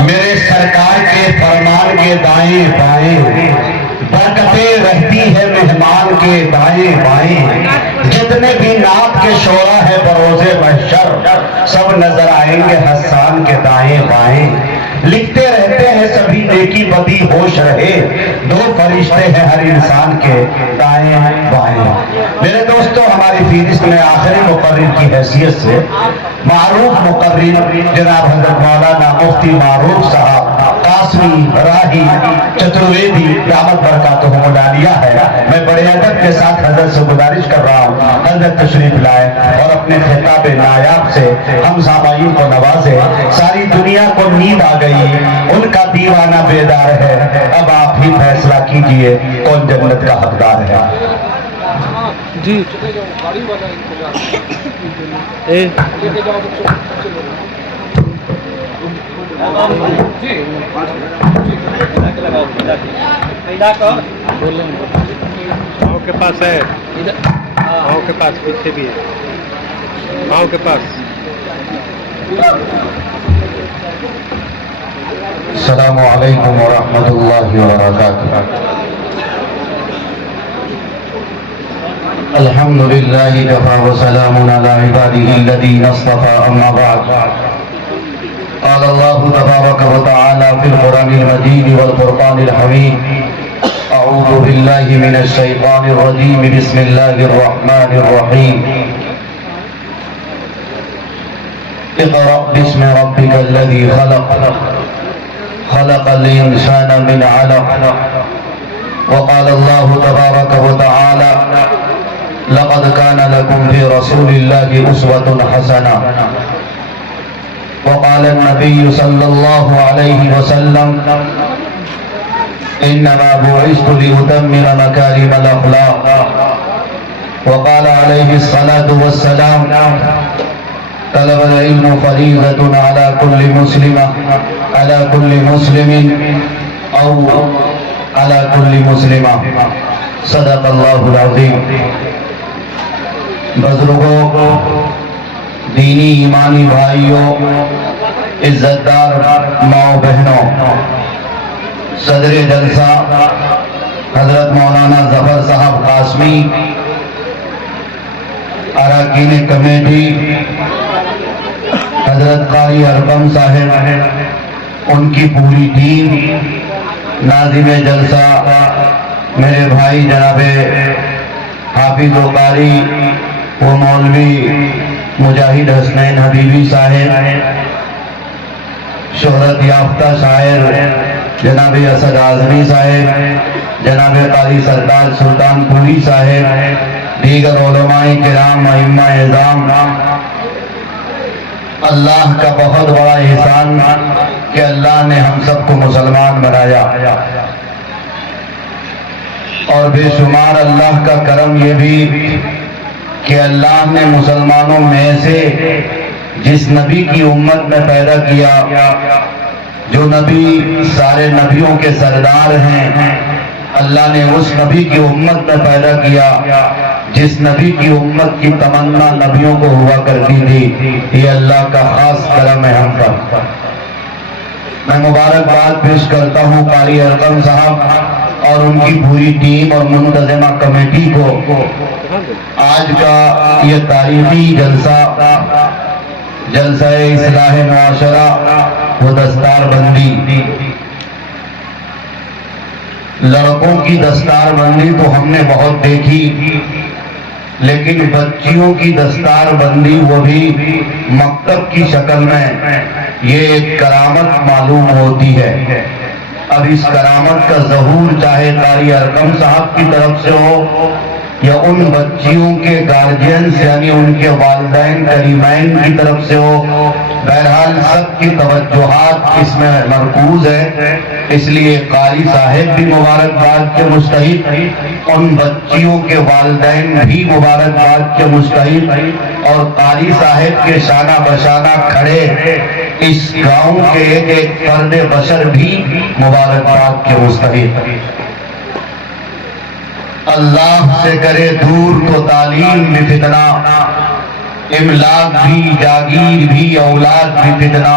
میرے سرکار کے فرمان کے دائیں بائیں برکتیں رہتی ہے مہمان کے دائیں بائیں، جتنے بھی نعت کے شعرا ہے بروز محشر سب نظر آئیں گے حسان کے دائیں بائیں، لکھتے رہتے ہیں سبھی نیکی بدی ہوش رہے، دو فرشتے ہیں ہر انسان کے دائیں بائیں۔ میرے دوستو، ہماری فہرست میں آخری مقرر کی حیثیت سے معروف مقرر جناب حضرت مولانا مفتی معروف صاحب قاسمی راہی چترویدی دعوت برکاتہم العالیہ ہے۔ میں بڑے ادب کے ساتھ حضرت سے گزارش کر رہا ہوں حضرت تشریف لائے اور اپنے خطاب نایاب سے ہم سامعین کو نوازے۔ ساری دنیا کو نیند آ گئی، ان کا دیوانہ بیدار ہے، اب آپ ہی فیصلہ کیجئے کون جنت کا حقدار ہے۔ جی ماؤں کے پاس ہے، ماؤں کے پاس پیچھے بھی ہے، ماؤں کے پاس۔ السلام علیکم ورحمۃ اللہ وبرکاتہ۔ الحمد للہ کفا وسلام علی عبادہ الذین اصطفى، اما بعد۔ قال اللہ تبارک وتعالی فی القرآن المجید والفرقان الحمید، اعوذ باللہ من الشیطان الرجیم، بسم اللہ الرحمن الرحیم۔ اقرأ باسم ربک الذی خلق، خلق الانسان من علق۔ وقال اللہ تبارک وتعالی لقد كان لكم في رسول الله أسوة حسنة۔ وقال النبي صلى الله عليه وسلم إنما بعثت لأتمم مكارم الأخلاق۔ وقال عليه الصلاة والسلام طلب العلم فريضة على كل مسلمة، على كل مسلم أو على كل مسلمة۔ صدق الله العظيم۔ بزرگوں، دینی ایمانی بھائیوں، عزتدار ماؤں بہنوں، صدر جلسہ حضرت مولانا ظفر صاحب قاسمی، اراکین کمیٹی حضرت قاری ارقم صاحب، ان کی پوری ٹیم، ناظم جلسہ میرے بھائی جناب حافظ و قاری و مولوی مجاہد حسنین حبیبی صاحب، شہرت یافتہ شاعر جناب اسد اعظمی صاحب، جناب قاری سردار سلطان پوری صاحب، دیگر علماء کرام، ائمہ اعظام، اللہ کا بہت بڑا احسان کہ اللہ نے ہم سب کو مسلمان بنایا، اور بے شمار اللہ کا کرم یہ بھی کہ اللہ نے مسلمانوں میں سے جس نبی کی امت میں پیدا کیا، جو نبی سارے نبیوں کے سردار ہیں، اللہ نے اس نبی کی امت میں پیدا کیا جس نبی کی امت کی تمنا نبیوں کو ہوا کرتی تھی۔ یہ اللہ کا خاص کرم ہے ہم پر۔ میں مبارکباد پیش کرتا ہوں قاری ارقم صاحب اور ان کی پوری ٹیم اور منتظمہ کمیٹی کو آج کا یہ تاریخی جلسہ اصلاح معاشرہ و دستار بندی۔ لڑکوں کی دستار بندی تو ہم نے بہت دیکھی، لیکن بچیوں کی دستار بندی وہ بھی مکتب کی شکل میں، یہ ایک کرامت معلوم ہوتی ہے۔ اب اس کرامت کا ظہور چاہے قاری ارقم صاحب کی طرف سے ہو یا ان بچیوں کے گارجینز یعنی ان کے والدین کریمین کی طرف سے ہو، بہرحال سب کی توجہات اس میں مرکوز ہے، اس لیے قاری صاحب بھی مبارکباد کے مستحق، ان بچیوں کے والدین بھی مبارکباد کے مستحق، اور قاری صاحب کے شانہ بشانہ کھڑے اس گاؤں کے ایک ایک فرد بشر بھی مبارکباد کے مستحق۔ اللہ سے کرے دور تو تعلیم بھی فتنہ، املاک بھی، جاگیر بھی، اولاد بھی فتنہ،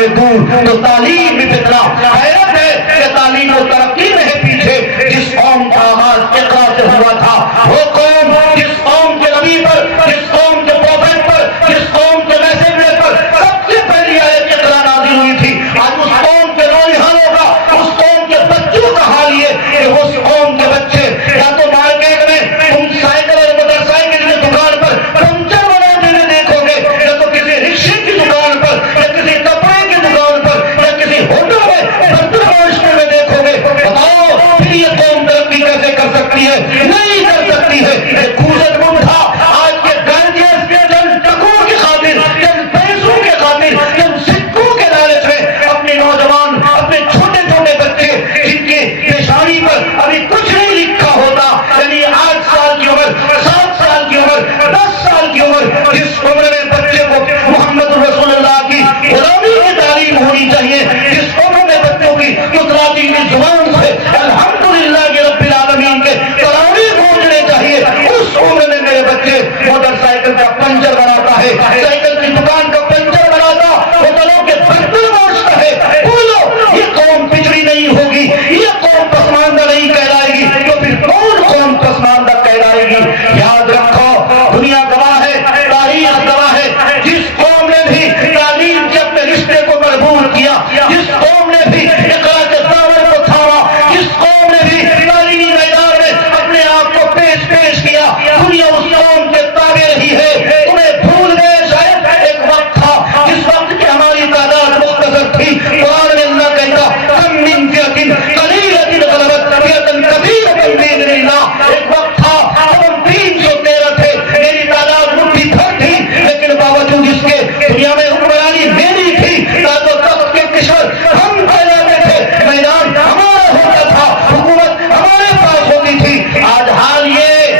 کرے دور تو تعلیم بھی فتنہ. حیرت ہے کہ تعلیم و ترقی میں ہے پیچھے. جس قوم کا آغاز اقرا سے ہوا تھا وہ قوم جس قوم کے نبی پر, جس قوم کے پروفیٹ پر, جس قوم کے میسنجر پر سب سے پہلی آیت اقرا نازل ہوئی تھی, آج اس قوم کے نوجوانوں کا, اس قوم کے بچوں کا حال یہ کہ اس قوم کے بچے یا تو مارکیٹ میں تم سائیکل اور موٹر سائیکل کی دکان پر پنچر بناتے ہوئے دیکھو گے, یا تو کسی رکشے کی دکان پر, یا کسی کپڑے کی دکان پر, یا کسی ہوٹل میں برتن مانجنے میں دیکھو گے. بتاؤ پھر یہ قوم ترقی کیسے کر سکتی ہے؟ نہیں کر سکتی ہے. یہ کھوزت مٹھا آج کے گارجیس کے چند ٹکوں کی خاطر, چند پیسوں کے خاطر, چند سکوں کے لالچ میں اپنے نوجوان, اپنے چھوٹے چھوٹے بچے جن کی پیشانی پر ابھی کچھ نہیں لکھا ہوتا, یعنی 8 سال کی عمر, 7 سال کی عمر, 10 سال کی عمر, جس عمر میں بچے کو محمد رسول اللہ کی غلامی کی تعلیم ہونی چاہیے, جس عمر میں بچوں کی لاطینی کی زبان سے الحمدللہ کے رب العالمین کے تراویح پہنچنے چاہیے, اس عمر میں میرے بچے موٹر سائیکل کا پنچر بناتا ہے, سائیکل کی دکان کا پنچر بناتا, ہوٹلوں کے برتن مانجتا ہے. بولو یہ قوم پچھڑی نہیں ہوگی, یہ قوم پسماندہ نہیں کہلائے گی, تو پھر کون قوم پسماندہ کہلائے گی؟ یاد رکھو دنیا گواہ ہے, تاریخ گواہ ہے, جس قوم نے بھی تعلیم کے اپنے رشتے کو مقبول کیا, جس قوم نے بھی اقرا کے دامن کو تھاما, جس قوم نے بھی تعلیمی میدان میں اپنے آپ کو پیش کیا, دنیا اس قوم کے تابع رہی ہے. تمہیں بھول گئے شاید ایک وقت تھا جس وقت کی ہماری تعداد مختصر تھی. قرآن میں اللہ کہتا کم من فئۃ قلیلۃ غلبت فئۃ کثیرۃ بإذن اللہ. ایک وقت تھا جب ہم 313 تھے, میری تعداد مٹھی بھر تھی, لیکن باوجود اس کے دنیا میں حکمرانی میری تھی, تاج و تخت کے کشور ہم کہلاتے تھے, میدان ہمارا ہوتا تھا, حکومت ہمارے پاس ہوتی تھی. آج حال یہ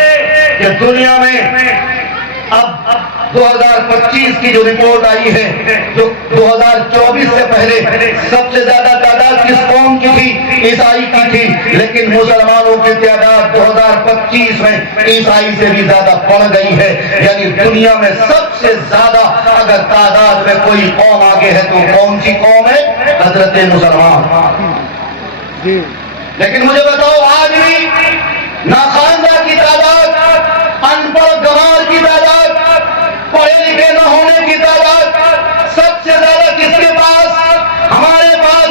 کہ دنیا میں اب 2025 کی جو رپورٹ آئی ہے, جو 2024 سے پہلے سب سے زیادہ تعداد کس قوم کی تھی؟ عیسائی کی تھی, لیکن مسلمانوں کی تعداد 2025 میں عیسائی سے بھی زیادہ بڑھ گئی ہے. یعنی دنیا میں سب سے زیادہ اگر تعداد میں کوئی قوم آگے ہے تو کون سی قوم ہے؟ حضرت مسلمان. لیکن مجھے بتاؤ آج بھی ناخواندہ کی تعداد, ان پڑھ گنوار کی تعداد, پڑھے لکھے نہ ہونے کی تعداد سب سے زیادہ کس کے پاس؟ ہمارے پاس.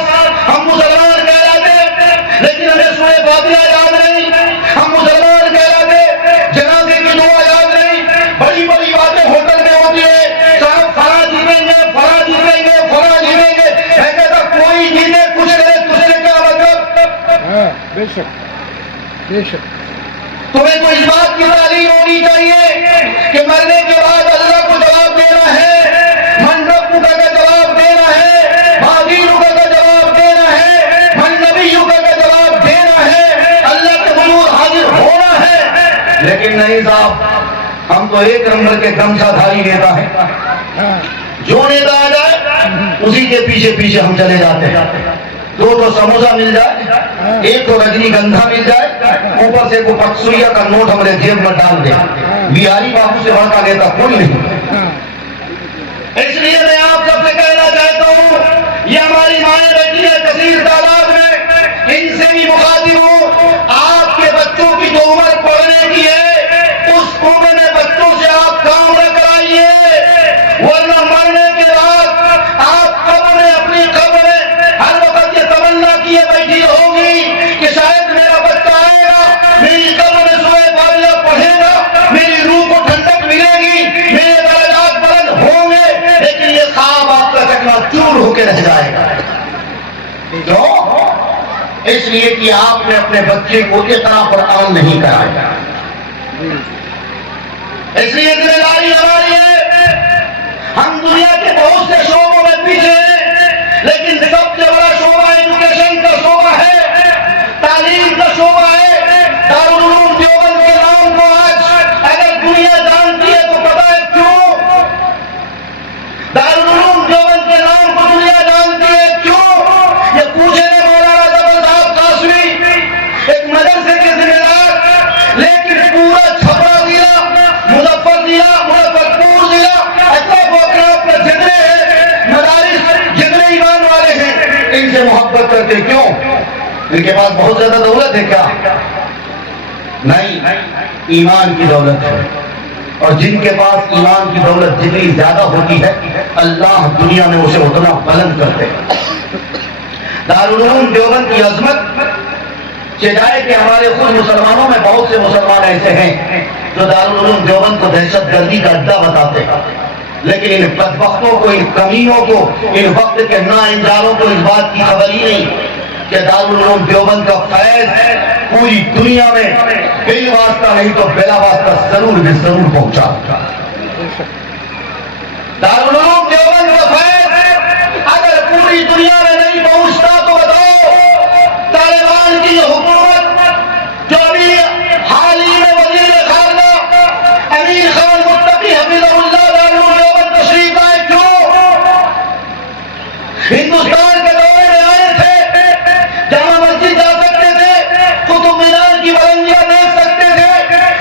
ہم مسلمان کہلاتے لیکن ہمیں سورہ فاتحہ یاد نہیں, ہم مسلمان کہلاتے جنازے کی دعا یاد نہیں, بڑی بڑی باتیں ہوٹل میں ہوتی ہے, صاحب فلاں جیتیں گے, فلاں جیتیں گے, فلاں جیتیں گے. میں کہتا کوئی جیتے کچھ کرے تجھ سے کیا مطلب؟ بے شک بے شک. تمہیں تو اس بات کی تعلیم ہونی چاہیے کہ مرنے کے بعد اللہ کو جواب دینا ہے, من ربک کا جواب دینا ہے, ما دینک کا جواب دینا ہے, من نبیک کا جواب دینا ہے, اللہ کے حضور حاضر ہونا ہے. لیکن نہیں صاحب, ہم تو ایک نمبر کے گمچھا دھاری نیتا ہے, جو نیتا آ جائے اسی کے پیچھے پیچھے ہم چلے جاتے ہیں. دو سموسا مل جائے, ایک تو رجنی گندھا مل جائے, اوپر سے کو 500 کا نوٹ ہمارے جیب میں ڈال دے. بہاری بابو سے بڑا نیتا کوئی نہیں. اس لیے میں آپ سب سے کہنا چاہتا ہوں, یہ ہماری مائیں بیٹی ہے کثیر تعداد میں, ان سے بھی مخاطب ہوں. آپ کے بچوں کی جو عمر پڑھنے کی ہے اس عمر میں بچوں سے آپ کام نہ کرائیے, ورنہ مرنے کے بعد آپ قبر میں اپنی قبر میں ہر وقت یہ تمنا کیے بیٹھی ہوگی کہ شاید میرا بچہ آئے گا, میری قبر میں سورہ فاتحہ پڑھے گا, میری روح کو ٹھنڈک ملے گی, میرے درجات بلند ہوں گے, لیکن یہ خواب آپ کا چکنا چور ہو کے رہ جائے گا. کیوں؟ اس لیے کہ آپ نے اپنے بچے کو اقرا قرآن نہیں کرایا. اس لیے ذمہ داری ہماری ہے. ہم دنیا کے بہت سے شعبوں میں پیچھے ہیں, لیکن سب سے بڑا شعبہ ایجوکیشن کا شعبہ ہے, تعلیم کا شعبہ ہے. دارالعلوم دیوبند کے نام کو آج اگر دنیا جانتی ہے تو پتہ ہے کیوں؟ دارالعلوم دیوبند کے نام کو دنیا جانتی ہے کیوں؟ یہ پوچھے مولانا جبل صاحب قاسمی, ایک مدرسے کے ذمہ دار, لیکن پورا چھپرا دیا, مظفر دیا, مظفرپور دیا, ایسا اپنے جتنے مدارس, جتنے ان سے محبت کرتے. کیوں؟ ان کے پاس بہت زیادہ دولت ہے کیا؟ نہیں، ایمان کی دولت ہے. اور جن کے پاس ایمان کی دولت جتنی زیادہ ہوتی ہے اللہ دنیا میں اسے اتنا بلند کرتے ہیں. دارالعلوم دیوبند کی عظمت چاہے کہ ہمارے خود مسلمانوں میں بہت سے مسلمان ایسے ہیں جو دارالعلوم دیوبند کو دہشت گردی کا اڈا بتاتے ہیں، لیکن ان بدبختوں کو، ان کمینوں کو، ان وقت کے ناانجاروں کو اس بات کی خبر ہی نہیں کہ دارالعلوم دیوبند کا فیض پوری دنیا میں بے واسطہ نہیں تو بلا واسطہ ضرور بھی ضرور پہنچا. دارالعلوم دیوبند کا فیض اگر پوری دنیا میں نہیں پہنچتا تو بتاؤ طالبان کی یہ حکومت جو ابھی حال ہی میں وزیر خارجہ امیر خان متقی حفظہ اللہ دارالعلوم دیوبند تشریف لائے، کیوں؟ ہندوستان کے دورے میں آئے تھے، جامع مسجد جا سکتے تھے، قطب مینار کی بلندیاں دیکھ سکتے تھے،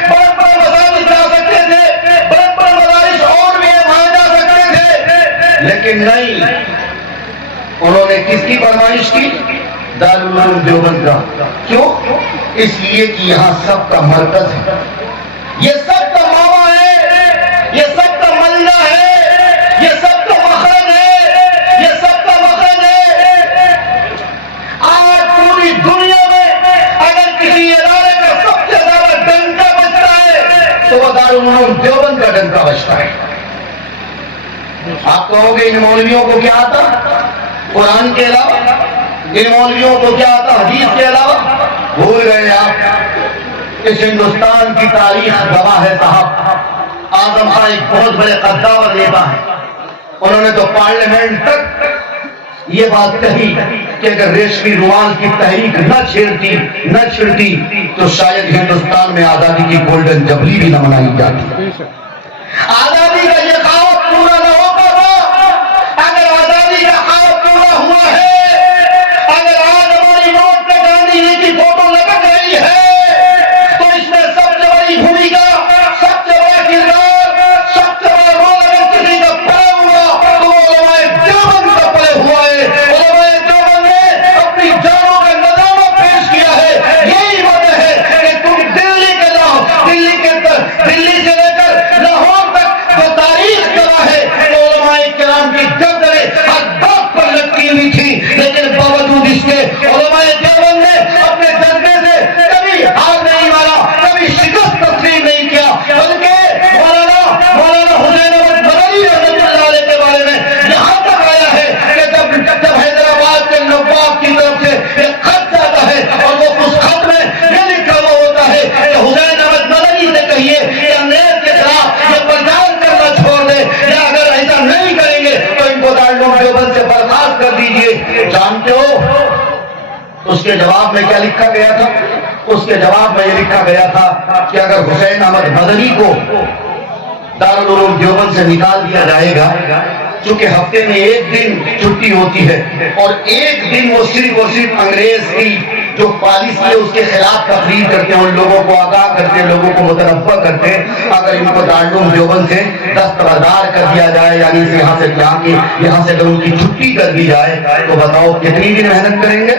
بڑے بڑے مساجد جا سکتے تھے، بڑے بڑے مدارس اور بھی وہاں جا سکتے تھے، لیکن نہیں. انہوں نے کس کی فرمائش کی؟ دارالعلوم دیوبند کا. کیوں؟ اس لیے کہ یہاں سب کا مرکز ہے، یہ سب کا ماما ہے، یہ سب کا ملنا ہے، یہ سب کا مخرج ہے، یہ سب کا مخرج ہے. آج پوری دنیا میں اگر کسی ادارے کا سب سے زیادہ ڈنکا بجتا ہے تو وہ دارالعلوم دیوبند کا ڈنکا بجتا ہے. آپ کہو گے ان مولویوں کو کیا آتا قرآن کے علاوہ؟ ان مولویوں کو کیا آتا حدیث کے علاوہ؟ بھول گئے آپ. اس ہندوستان کی تاریخ گواہ ہے صاحب. اعظم خان ایک بہت بڑے قداور نیتا ہے، انہوں نے تو پارلیمنٹ تک یہ بات کہی کہ اگر ریشمی رومال کی تحریک نہ چھڑتی تو شاید ہندوستان میں آزادی کی گولڈن جبلی بھی نہ منائی جاتی. آزادی کا یہ خواب پورا نہ ہو پاتا. اگر آزادی کا خواب پورا ہوا ہے، اگر آج ہماری نوٹ پہ گاندھی جی کی فوٹو لگا رہی ہے تو اس میں سب سے بڑی بھومکا، سب سے بڑا کردار، سب سے بڑا رول اگر کسی کا پڑا ہوا تو وہ علماء دیوبند کا پڑے ہوا ہے. علماء دیوبند نے اپنی جانوں کا نذرانہ پیش کیا ہے. یہی وجہ ہے کہ تم دلی کے لاؤ، دلی سے لے کر لاہور تک جو تاریخ کرا ہے تو علماء کرام کی گردنیں ہر بات پر لٹکی ہوئی تھی، لیکن باوجود اس کے علماء دیوبند نے اپنے جذبے سے کبھی ہار نہیں مارا، کبھی شکست تسلیم نہیں کیا، بلکہ مولانا حسین احمد مدنی رحمۃ اللہ علیہ کے بارے میں یہاں تک آیا ہے کہ جب حیدرآباد کے نواب کی طرف سے ایک خط جاتا ہے اور وہ اس خط میں یہ لکھا ہوا ہوتا ہے کہ حسین احمد مدنی سے کہیے کہ انگریز کے خلاف یہ پردان کرنا چھوڑ دے، یا اگر ایسا نہیں کریں گے تو ان کو دارالعلوم دیوبند سے برخاست کر دیجیے. جانتے ہو اس کے جواب میں کیا لکھا گیا تھا؟ اس کے جواب میں یہ لکھا گیا تھا کہ اگر حسین احمد مدنی کو دارالعلوم دیوبند سے نکال دیا جائے گا، چونکہ ہفتے میں ایک دن چھٹی ہوتی ہے اور ایک دن وہ صرف اور صرف انگریز کی جو پالیسی ہے اس کے خلاف تقریر کرتے ہیں، ان لوگوں کو آگاہ کرتے ہیں، لوگوں کو متنبہ کرتے ہیں. اگر ان کو دارالعلوم دیوبند سے دستبردار کر دیا جائے، یعنی یہاں سے یہاں سے اگر ان کی چھٹی کر دی جائے تو بتاؤ کتنی دن محنت کریں گے؟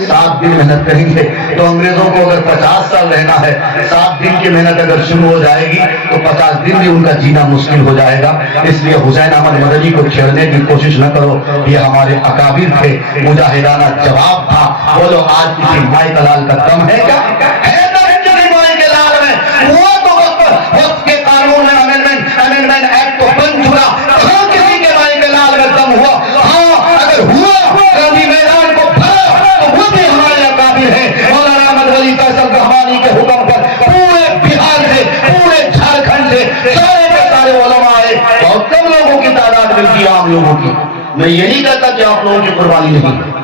7 دن محنت کریں گے. تو انگریزوں کو اگر 50 سال رہنا ہے، 7 دن کی محنت اگر شروع ہو جائے گی تو 50 دن بھی ان کا جینا مشکل ہو جائے گا. اس لیے حسین احمد مدنی کو چھیڑنے کی کوشش نہ کرو. یہ ہمارے اکابر تھے، مجاہدانہ جواب تھا. بولو آج کسی مائی کا لال کا دم ہے کیا؟ ہے کسی مائی کے لال میں؟ وہ تو وقت کے قانون میں امینڈمنٹ ایکٹ تو بن چکا. ہاں کسی کے مائی کے لال میں دم ہوا؟ ہاں اگر ہوا گاندھی میدان کو بھرا تو وہ بھی ہمارے اکابر ہیں. مولانا احمد ولی فیصل رحمانی کے حکم پر پورے بہار سے، پورے جھارکھنڈ سے سارے کے سارے علماء آئے. بہت کم لوگوں کی تعداد ملتی ہے عام لوگوں کی. میں یہ نہیں کہتا کہ آپ لوگوں کی قربانی نہیں،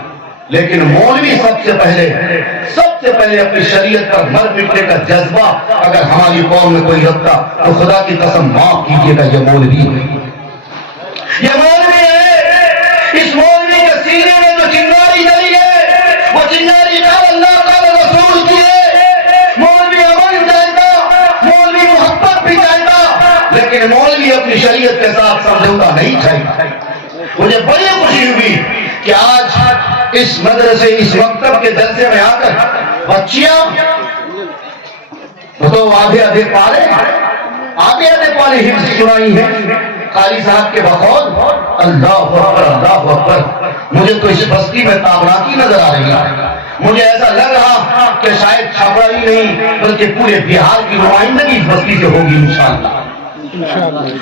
لیکن مولوی سب سے پہلے اپنی شریعت پر مر مٹنے کا جذبہ اگر ہماری قوم میں کوئی رکھتا تو خدا کی قسم معاف کیجیے گا، یہ مولوی ہے. یہ مولوی ہے. اس مولوی کے سینے میں جو چنگاری جلی ہے وہ چنگاری قال اللہ قال رسول کی ہے. مولوی امن چاہتا، مولوی محبت بھی چاہتا، لیکن مولوی اپنی شریعت کے ساتھ سمجھوتا نہیں چاہتا. مجھے بڑی خوشی ہوئی کہ آج اس مدرسے اس مکتب کے جلسے میں آ کر بچیاں وہ تو آدھے پارے حفظ سنائی ہیں قاری صاحب کے بقول اللہ اکبر اللہ اکبر. مجھے تو اس بستی میں تابناکی نظر آ رہی ہے. مجھے ایسا لگ رہا کہ شاید چھپڑا ہی نہیں بلکہ پورے بہار کی نمائندگی اس بستی سے ہوگی انشاءاللہ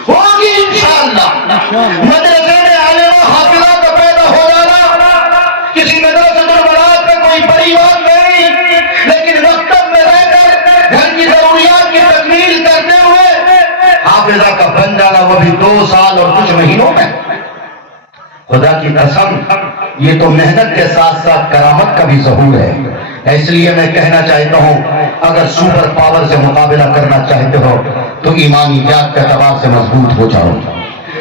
ہوگی انشاءاللہ. مدرسے میں عالم حافظہ کا پیدا ہو جانا کسی مدرسے البنات میں کوئی بڑی بات نہیں، لیکن مکتب میں رہ کر گھر کی ضروریات کی تکمیل کرتے ہوئے حافظہ کا بن جانا وہ بھی 2 سال اور کچھ مہینوں میں. خدا کی قسم یہ تو محنت کے ساتھ ساتھ کرامت کا بھی ظہور ہے. اس لیے میں کہنا چاہتا ہوں اگر سپر پاور سے مقابلہ کرنا چاہتے ہو تو ایمانی جات کے اعتبار سے مضبوط ہو جاؤ.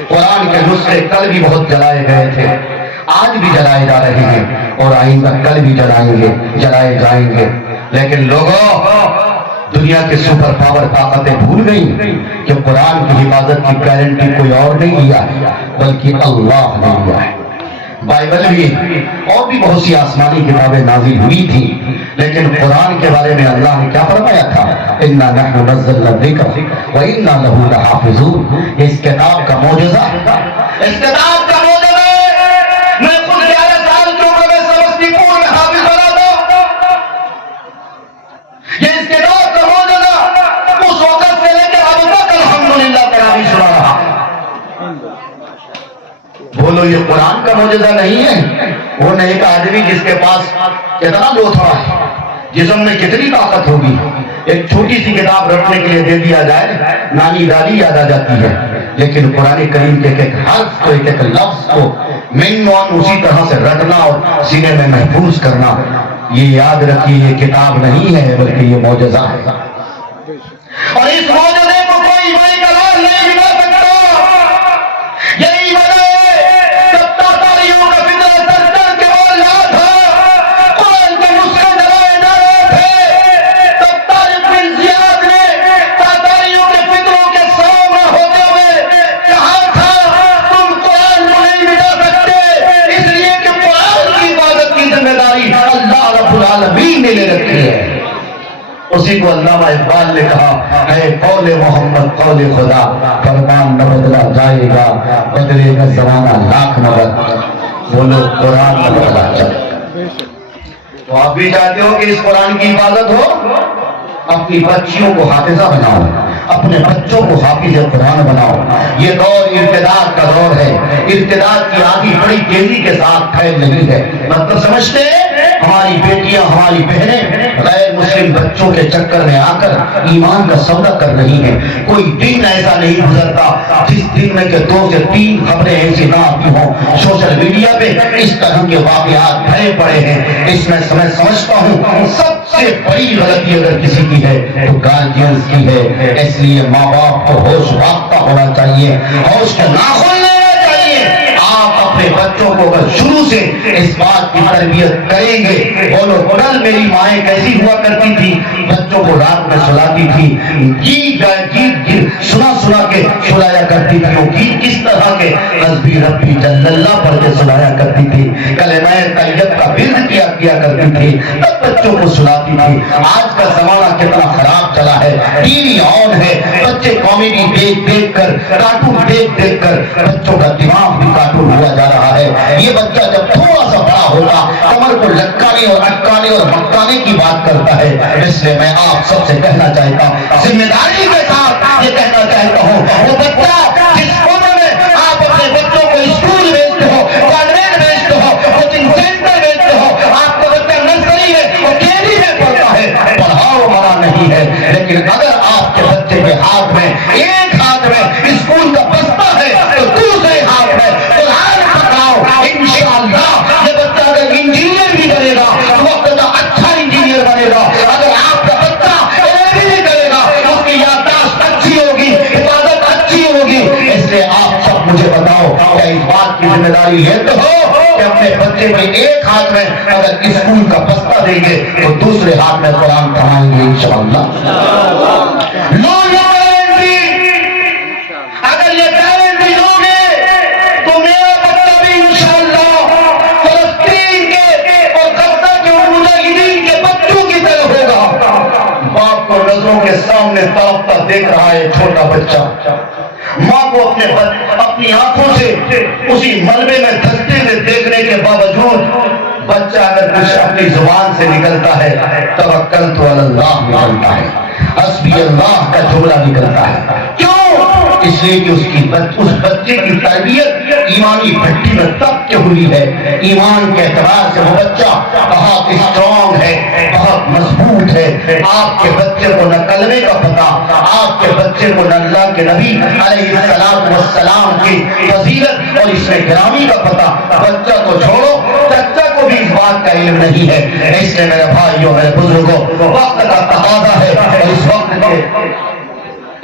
قرآن کے نسخے کل بھی بہت جلائے گئے تھے، آج بھی جلائے جا رہے ہیں اور آئندہ کل بھی جلائے جائیں گے. لیکن لوگوں دنیا کے سپر پاور طاقتیں بھول گئی کہ قرآن کی حفاظت کی گارنٹی کوئی اور نہیں لیا ہے بلکہ اللہ نے لیا ہے. بائبل بھی اور بھی بہت سی آسمانی کتابیں نازل ہوئی تھی، لیکن قرآن کے بارے میں اللہ نے کیا فرمایا تھا؟ اِنَّا نَحْنُ نَزَّلْنَا الذِّكْرَ وَإِنَّا لَهُ لَحَافِظُونَ. اس کتاب کا معجزہ اس کتاب کا معجزہ میں خود 11 سال کی عمر میں سمستی پور میں حافظ بنا تھا. یہ اس کتاب کا معجزہ اس وقت سے لے کے اب تک الحمدللہ تراویح سنا رہا. بولو یہ قرآن کا معجزہ نہیں ہے؟ وہ نہیں ایک آدمی جس کے پاس کتنا لوتھڑا ہے، جسم میں کتنی طاقت ہوگی، ایک چھوٹی سی کتاب رکھنے کے لیے دے دیا جائے نانی دادی یاد آ جاتی ہے. لیکن قرآن کریم کے ایک حرف کو ایک لفظ کو من وان اسی طرح سے رٹنا اور سینے میں محفوظ کرنا، یہ یاد رکھیے یہ کتاب نہیں ہے بلکہ یہ معجزہ ہے. اور اس معجزے کو کوئی بڑی کلام نہیں ملا سکتا. یہی وجہ نے لے رکھی ہے. اسی کو علامہ اقبال نے کہا ہے قول محمد قول خدا، فرمان نہ بدلا جائے گا بدلے گا زمانہ لاکھ مگر. بولو قرآن نہ بدلا جائے. تو آپ بھی چاہتے ہو کہ اس قرآن کی حفاظت ہو؟ اپنی بچیوں کو حافظہ بناؤ، اپنے بچوں کو حافظ قرآن بناؤ. یہ دور ارتداد کا دور ہے. ارتداد کی آندھی بڑی تیزی کے ساتھ پھیل رہی ہے. مطلب سمجھتے ہماری بیٹیاں ہماری بہنیں غیر مسلم بچوں کے چکر میں آ کر ایمان کا سودا کر رہی ہیں. کوئی دن ایسا نہیں گزرتا جس دن میں کہ 2 سے 3 خبریں ایسی نہ آتی ہوں. سوشل میڈیا پہ اس طرح کے واقعات بھرے پڑے ہیں. اس میں سمجھتا ہوں سب سے بڑی غلطی اگر کسی کی ہے تو گارجینز کی ہے. اس لیے ماں باپ کو ہوش واختہ ہونا چاہیے، ہوش کے ناخن لینا چاہیے. آپ اپنے بچوں کو اگر شروع سے اس بات کی تربیت کریں گے. بولو کل میری مائیں کیسی ہوا کرتی تھی، بچوں کو رات میں سلاتی تھی، سنا کے سلایا کرتی تھی. کس طرح کے حسبی ربی جل اللہ پڑھ کے سلایا کرتی تھی، کلمہ طیب کا ورد کیا کرتی تھی، تب بچوں کو سلاتی تھی. آج کا زمانہ کتنا خراب چلا ہے. ٹی وی آن ہے، بچے کامیڈی دیکھ کر کارٹون دیکھ کر بچوں کا دماغ بھی کارٹون ہوا جا رہا ہے. یہ بچہ جب تھوڑا سا بڑا ہوگا کمر کو لٹکانے اور اٹکانے اور مٹکانے کی بات کرتا ہے. اس لیے میں آپ سب سے کہنا چاہتا ہوں، ذمہ داری کے ساتھ یہ کہنا چاہتا ہوں، وہ بچہ جس عمر میں آپ اپنے بچوں کو اسکول بھیجتے ہو، کانوینٹ بھیجتے ہو، کوچنگ سینٹر بھیجتے ہو، آپ کا بچہ نرسری میں اور کیجی میں پڑھتا ہے، پڑھاؤ منع نہیں ہے. لیکن اگر آپ کے بچے کے ہاتھ میں ایک ہاتھ میں اسکول کا بستہ ہے تو دوسرے ہاتھ میں قرآن پکڑاؤ، انشاءاللہ یہ بچہ اگر انجینئر بھی بنے گا تو وقت کا اچھا انجینئر بنے گا. اگر آپ کا بچہ LLB بھی کرے گا اس کی یادداشت اچھی ہوگی، حفاظت اچھی ہوگی. اس لیے آپ سب مجھے بتاؤ کیا اس بات کی ذمہ داری لیتے ہو کہ اپنے بچے کے ایک ہاتھ میں اگر اسکول کا بستہ دیں گے تو دوسرے ہاتھ میں قرآن پڑھائیں گے انشاءاللہ. لو یہ گارنٹی، اگر یہ گارنٹی لو گے تو میرا بچہ بھی انشاءاللہ نظروں کے سامنے تڑپتا دیکھ رہا ہے چھوٹا بچہ، ماں کو اپنی آنکھوں سے اسی ملبے میں دھستے ہوئے دیکھنے کے باوجود بچہ اگر کچھ اپنی زبان سے نکلتا ہے توکلت علی اللہ نکلتا ہے، حسبی اللہ کا جملہ نکلتا ہے. کیوں؟ اس لیے کہ اس بچے کی تربیت ایمانی بھٹی میں تب کے ہوئی ہے. ایمان کے اعتبار سے وہ بچہ بہت اسٹرانگ ہے، بہت مضبوط ہے. آپ کے بچے کو نہ کلمے کا پتہ، آپ کے بچے کو نہ اللہ کے نبی علیہ السلام کی فضیلت اور اس میں گرامی کا پتہ. بچہ تو چھوڑو، چچا کو بھی اس بات کا علم نہیں ہے. اس لیے میرے بھائیوں میرے بزرگوں، وقت کا تقاضا ہے اور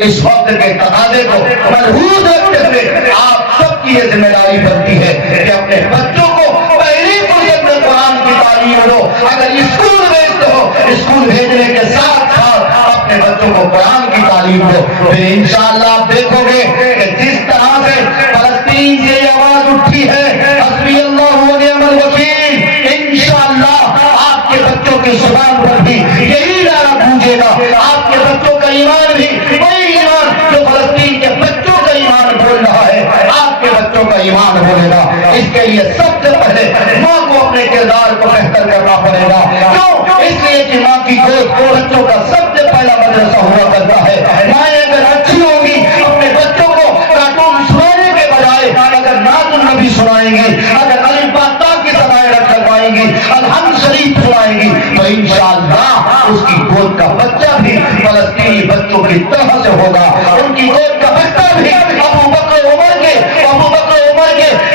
اس وقت کے تقاضے کو ملحوظ رکھتے ہوئے آپ سب کی یہ ذمہ داری بنتی ہے کہ اپنے بچوں کو پہلی فرصت میں قرآن کی تعلیم دو. اگر اسکول بھیجتے ہو، اسکول بھیجنے کے ساتھ ساتھ اپنے بچوں کو قرآن کی تعلیم دو. پھر انشاءاللہ آپ دیکھو گے کہ جس طرح سے فلسطین سے یہ آواز اٹھی ہے حسبی اللہ و نعم الوکیل، انشاءاللہ آپ کے بچوں کی زبان پر بھی یہی نعرہ گونجے گا. آپ کے بچوں کا ایمان بھی وہی ایمان جو فلسطین کے بچوں کا ایمان بول رہا ہے، آپ کے بچوں کا ایمان بولے گا. اس کے لیے سب سے پہلے ماں کو اپنے کردار کو بہتر کرنا پڑے گا. کیوں؟ اس لیے کہ ماں کی گود بچوں کا سب سے پہلا مدرسہ ہوا کرتا ہے. مائیں اگر اچھی ہوگی اپنے بچوں کو کارٹون سنانے کے بجائے اگر نعت النبی سنائیں گی، اگر الف با تا کی سدائیں رکھ کروائیں گی، الحمد شریف سنائیں گی، تو انشاءاللہ اس کی گود کا بچہ بھی فلسطینی بچوں کی طرح سے ہوگا. ان کی گود کا بچہ بھی ابو بکر عمر کے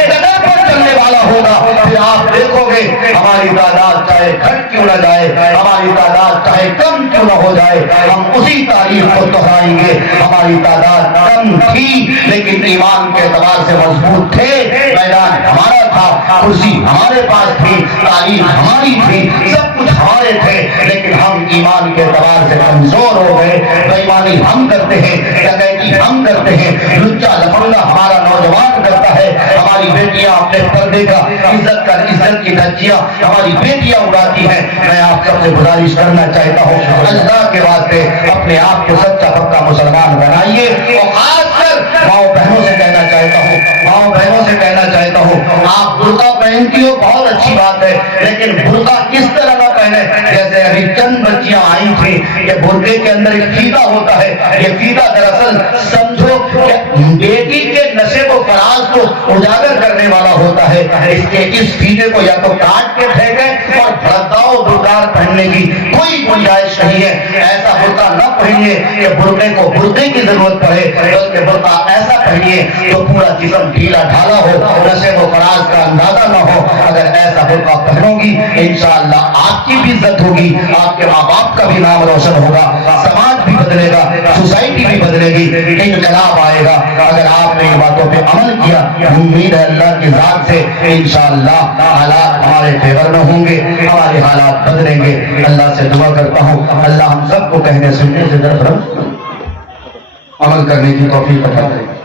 قدم پر چلنے والا ہوگا. پھر آپ دیکھو گے ہماری تعداد چاہے گھٹ کیوں نہ جائے، ہماری تعداد چاہے کم کیوں نہ ہو جائے، ہم اسی تاریخ کو دہرائیں گے. ہماری تعداد کم تھی لیکن ایمان کے اعتبار سے مضبوط تھے، میدان ہمارا تھا، کرسی ہمارے پاس تھی، تعلیم ہماری تھی، سب کچھ ہمارے تھے، لیکن ہم ایمان کے اعتبار سے کمزور ہو گئے. بےایمانی ہم کرتے ہیں، ڈکیتی ہم کرتے ہیں، لچا لفنگا ہمارا نوجوان کرتا ہے. ہماری بیٹیاں اپنے پردے کا عزت کی دھجیاں ہماری بیٹیاں اڑاتی ہیں. میں آپ سب سے گزارش کرنا چاہتا ہوں، اللہ کے واسطے اپنے آپ کو سچا پکا مسلمان بنائیے. اور خاص کر ماؤں بہنوں سے کہنا چاہتا ہوں، آپ برقع پہنتی ہو بہت اچھی بات ہے، لیکن برقع کس طرح نہ پہنے. جیسے ابھی چند بچیاں آئی تھیں کہ برقعے کے اندر ایک فیتا ہوتا ہے، یہ فیتا دراصل سمجھو کہ بیٹی کے نشے و فراز کو اجاگر کرنے والا ہوتا ہے. اس فیتے کو یا تو کاٹ کے پھینکیں اور بھڑکاؤ برقع پہننے کی کوئی گنجائش نہیں ہے. ایسا برقع نہ پہنیے کہ برقعے کو برقعے کی ضرورت پڑے، بلکہ برقع ایسا پہنیے جو پورا جسم ڈھیلا ڈھالا ہو، نشے و فراز کا اندازہ نہ ہو. اگر ایسا برقع پہنو گی انشاءاللہ آپ کی بھی عزت ہوگی، آپ کے ماں باپ کا بھی نام روشن ہوگا، سماج بھی بدلے گا، سوسائٹی بھی بدلے گی، انقلاب آئے گا. اگر آپ نے ان باتوں پہ عمل کیا، امید ہے اللہ کی ذات سے انشاءاللہ حالات ہمارے فیور میں ہوں گے، ہمارے حالات بدلیں گے. اللہ سے دعا کرتا ہوں اللہ ہم سب کو کہنے سننے سے عمل کرنے کی توفیق عطا کرے.